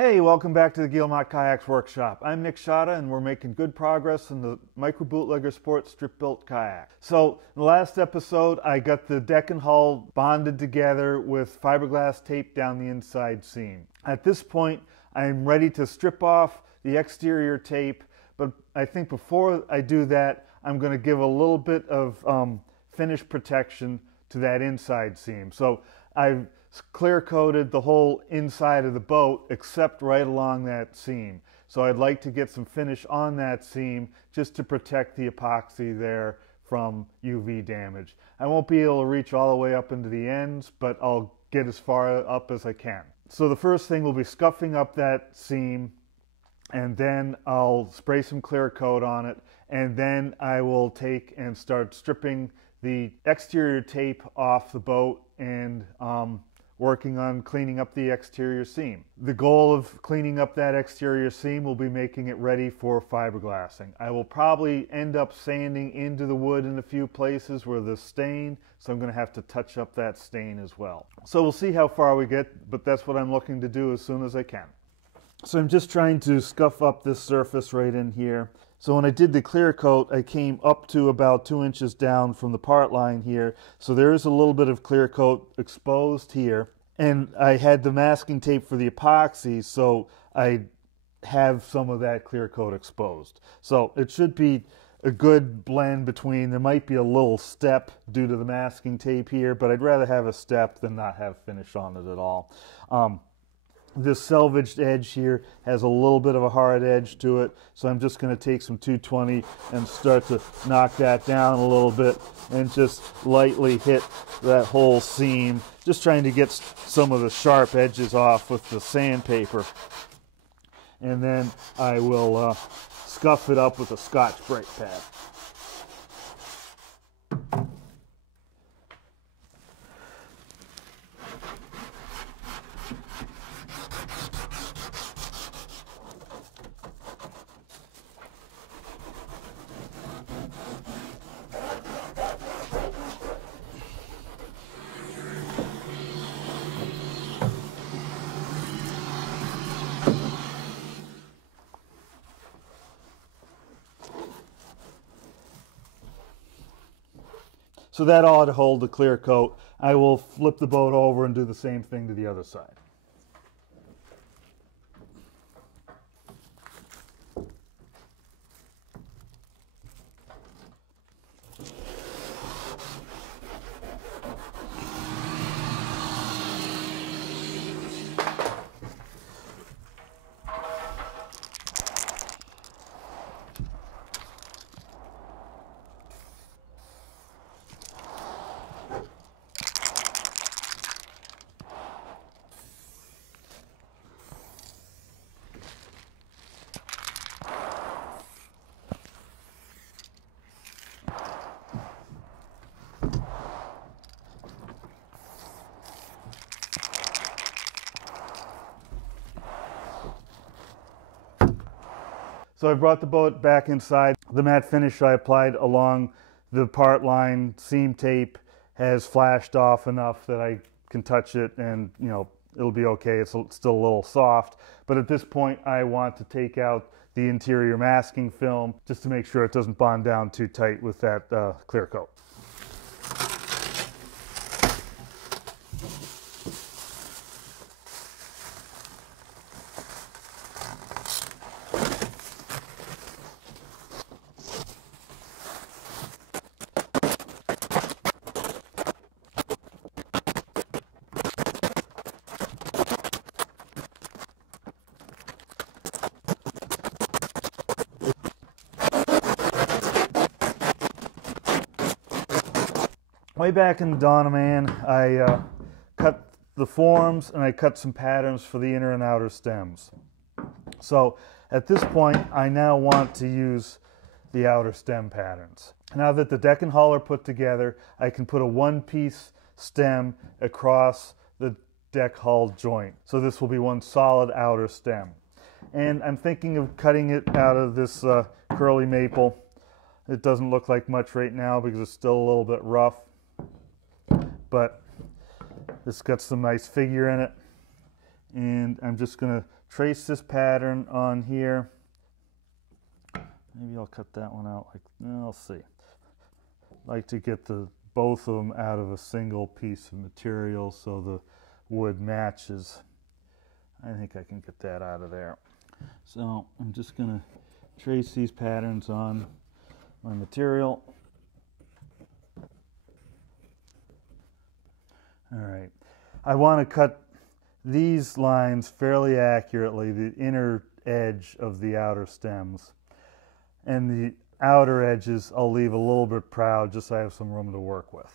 Hey, welcome back to the Guillemot Kayaks Workshop. I'm Nick Schade and we're making good progress in the microBootlegger Sport strip-built kayak. So, in the last episode, I got the deck and hull bonded together with fiberglass tape down the inside seam. At this point, I'm ready to strip off the exterior tape, but I think before I do that, I'm going to give a little bit of finish protection to that inside seam. So, I've clear coated the whole inside of the boat except right along that seam. So I'd like to get some finish on that seam just to protect the epoxy there from UV damage. I won't be able to reach all the way up into the ends, but I'll get as far up as I can. So the first thing will be scuffing up that seam, and then I'll spray some clear coat on it, and then I will take and start stripping the exterior tape off the boat and working on cleaning up the exterior seam. The goal of cleaning up that exterior seam will be making it ready for fiberglassing. I will probably end up sanding into the wood in a few places where there's stain, so I'm going to have to touch up that stain as well. So we'll see how far we get, but that's what I'm looking to do as soon as I can. So I'm just trying to scuff up this surface right in here. So when I did the clear coat, I came up to about 2 inches down from the part line here. So there is a little bit of clear coat exposed here. And I had the masking tape for the epoxy, so I have some of that clear coat exposed. So it should be a good blend between, there might be a little step due to the masking tape here, but I'd rather have a step than not have finish on it at all. This selvaged edge here has a little bit of a hard edge to it, so I'm just going to take some 220 and start to knock that down a little bit and just lightly hit that whole seam, just trying to get some of the sharp edges off with the sandpaper. And then I will scuff it up with a Scotch brake pad. So that ought to hold the clear coat. I will flip the boat over and do the same thing to the other side. So I brought the boat back inside. The matte finish I applied along the part line seam tape has flashed off enough that I can touch it and, it'll be okay. It's still a little soft. But at this point, I want to take out the interior masking film just to make sure it doesn't bond down too tight with that clear coat. Way back in Donovan, I cut the forms and I cut some patterns for the inner and outer stems. So at this point, I now want to use the outer stem patterns. Now that the deck and hull are put together, I can put a one-piece stem across the deck hull joint. So this will be one solid outer stem. And I'm thinking of cutting it out of this curly maple. It doesn't look like much right now because it's still a little bit rough. But it's got some nice figure in it, and I'm just going to trace this pattern on here. Maybe I'll cut that one out. I'll see. Like to get both of them out of a single piece of material so the wood matches. I think I can get that out of there. So I'm just going to trace these patterns on my material. All right. I want to cut these lines fairly accurately, the inner edge of the outer stems. And the outer edges I'll leave a little bit proud just so I have some room to work with.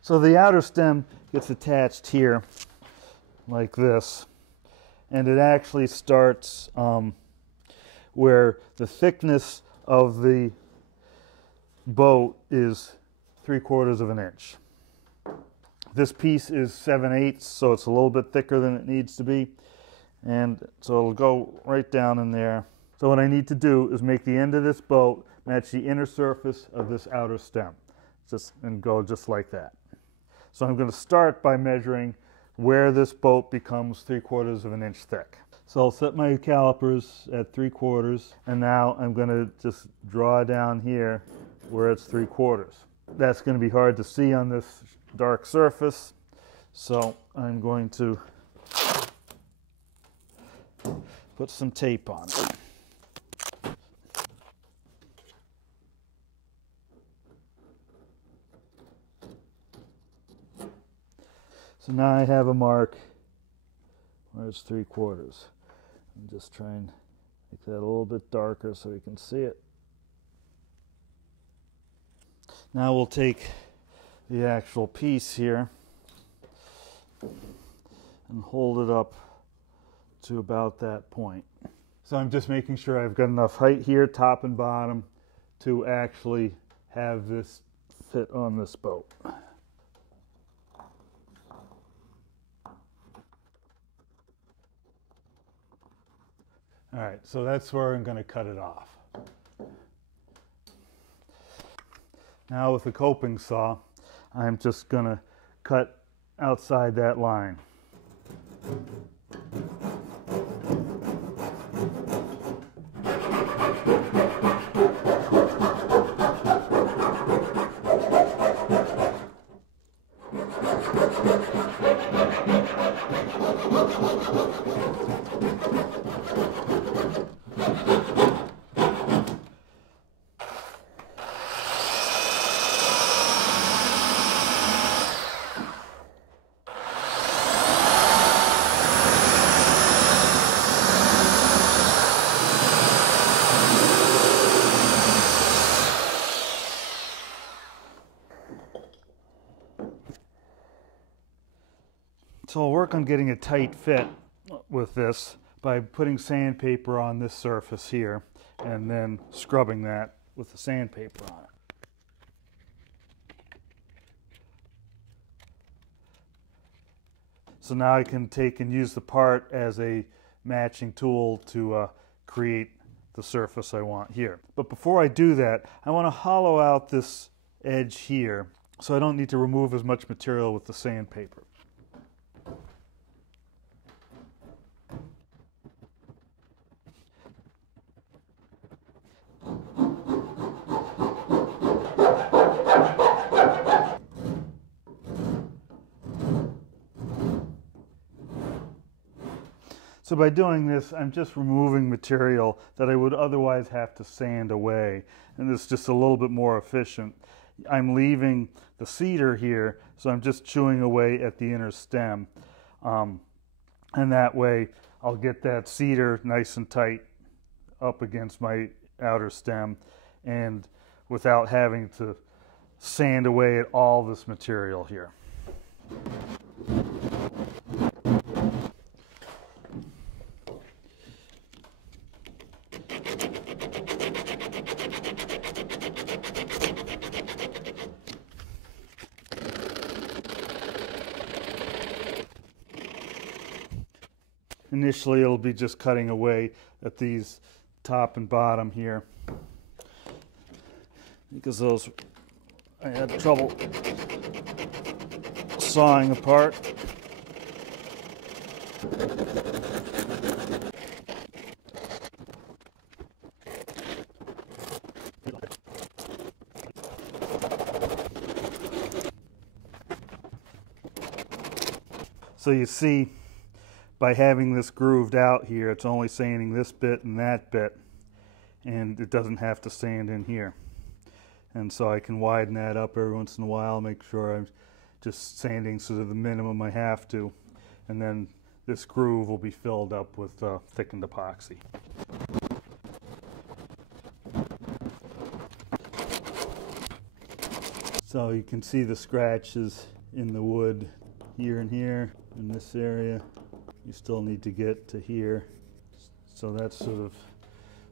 So the outer stem gets attached here like this, and it actually starts where the thickness of the boat is 3/4 of an inch. This piece is 7/8, so it's a little bit thicker than it needs to be, and so it'll go right down in there. So what I need to do is make the end of this boat match the inner surface of this outer stem, and go just like that. So I'm going to start by measuring where this boat becomes 3/4 of an inch thick. So I'll set my calipers at 3/4, and now I'm going to just draw down here where it's 3/4. That's going to be hard to see on this dark surface, so I'm going to put some tape on it. So now I have a mark where it's 3/4. I'm just trying to make that a little bit darker so we can see it. Now we'll take the actual piece here and hold it up to about that point. So I'm just making sure I've got enough height here, top and bottom, to actually have this fit on this boat. All right, so that's where I'm going to cut it off. Now with the coping saw, I'm just going to cut outside that line. So I'll work on getting a tight fit with this by putting sandpaper on this surface here and then scrubbing that with the sandpaper on it. So now I can take and use the part as a matching tool to create the surface I want here. But before I do that, I want to hollow out this edge here so I don't need to remove as much material with the sandpaper. So by doing this, I'm just removing material that I would otherwise have to sand away, and it's just a little bit more efficient. I'm leaving the cedar here, so I'm just chewing away at the inner stem, and that way I'll get that cedar nice and tight up against my outer stem, and without having to sand away at all this material here. Initially, it'll be just cutting away at these top and bottom here, because those I had trouble sawing apart. So you see, by having this grooved out here, it's only sanding this bit and that bit, and it doesn't have to sand in here. And so I can widen that up every once in a while, make sure I'm just sanding to the minimum I have to, and then this groove will be filled up with thickened epoxy. So you can see the scratches in the wood here and here in this area. You still need to get to here. So that's sort of,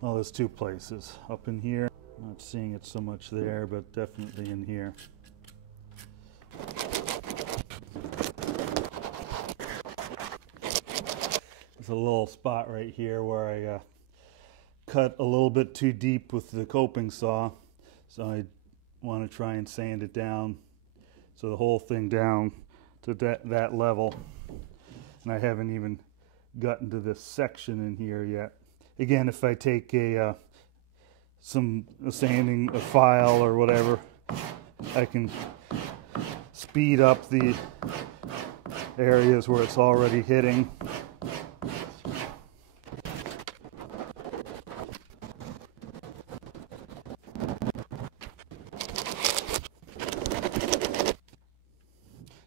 well, there's two places. Up in here, not seeing it so much there, but definitely in here. There's a little spot right here where I cut a little bit too deep with the coping saw. So I want to try and sand it down, so the whole thing down to that level. And I haven't even gotten to this section in here yet. Again, if I take a sanding a file or whatever, I can speed up the areas where it's already hitting.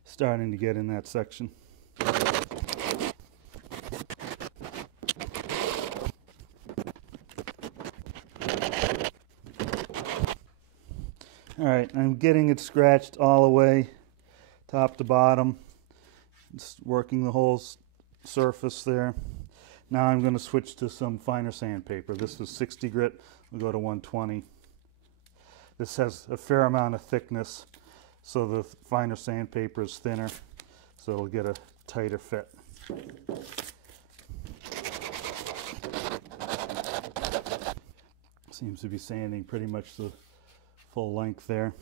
Starting to get in that section. All right, I'm getting it scratched all the way, top to bottom. Just working the whole surface there. Now I'm going to switch to some finer sandpaper. This is 60 grit. We'll go to 120. This has a fair amount of thickness, so the finer sandpaper is thinner, so it'll get a tighter fit. Seems to be sanding pretty much the full length there.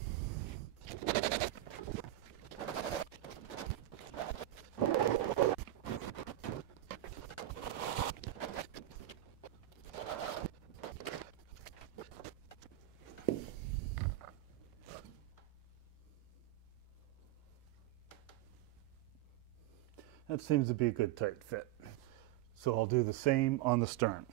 That seems to be a good tight fit. So I'll do the same on the stern.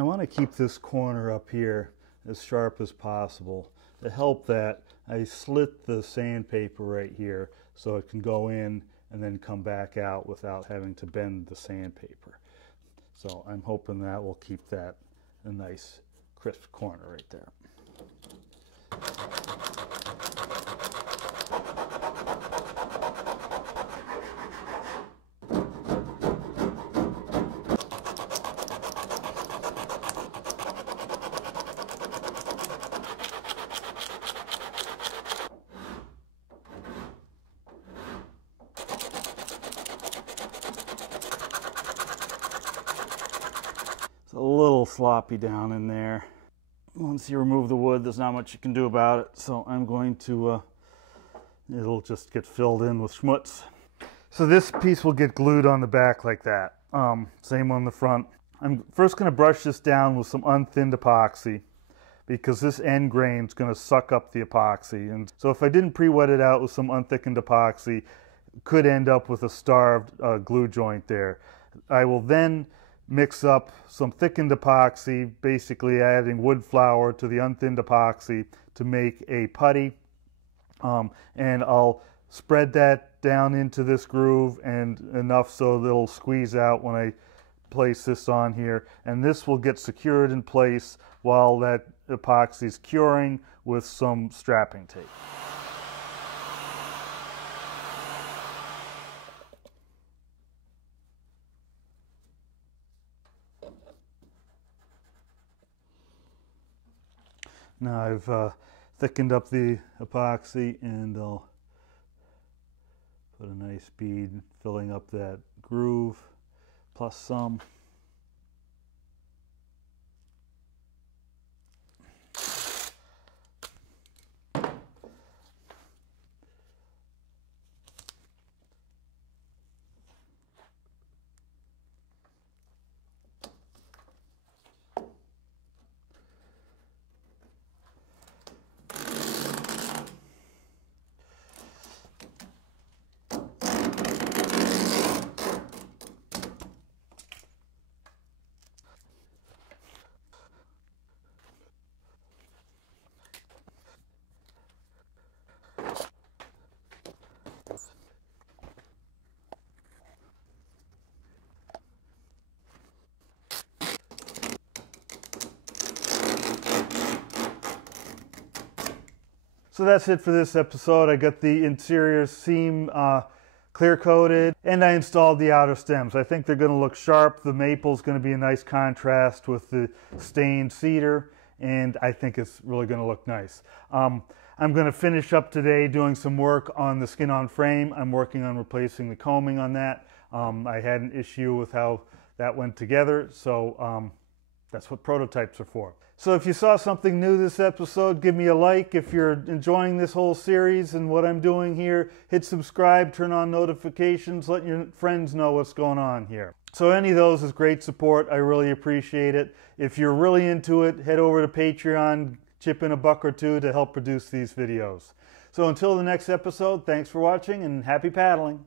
I want to keep this corner up here as sharp as possible. To help that, I slit the sandpaper right here so it can go in and then come back out without having to bend the sandpaper. So I'm hoping that will keep that a nice crisp corner right there. It's a little sloppy down in there. Once you remove the wood, there's not much you can do about it. So I'm going to, it'll just get filled in with schmutz. So this piece will get glued on the back like that. Same on the front. I'm first going to brush this down with some unthinned epoxy because this end grain is going to suck up the epoxy. And so if I didn't pre-wet it out with some unthickened epoxy, it could end up with a starved glue joint there. I will then mix up some thickened epoxy, basically adding wood flour to the unthinned epoxy to make a putty. And I'll spread that down into this groove and enough so that it'll squeeze out when I place this on here. And this will get secured in place while that epoxy is curing with some strapping tape. Now I've thickened up the epoxy and I'll put a nice bead filling up that groove plus some. So that's it for this episode. I got the interior seam clear coated and I installed the outer stems. I think they're going to look sharp. The maple is going to be a nice contrast with the stained cedar and I think it's really going to look nice. I'm going to finish up today doing some work on the skin on frame. I'm working on replacing the combing on that. I had an issue with how that went together, so that's what prototypes are for. So if you saw something new this episode, give me a like. If you're enjoying this whole series and what I'm doing here, hit subscribe, turn on notifications, let your friends know what's going on here. So any of those is great support. I really appreciate it. If you're really into it, head over to Patreon, chip in $1 or $2 to help produce these videos. So until the next episode, thanks for watching and happy paddling.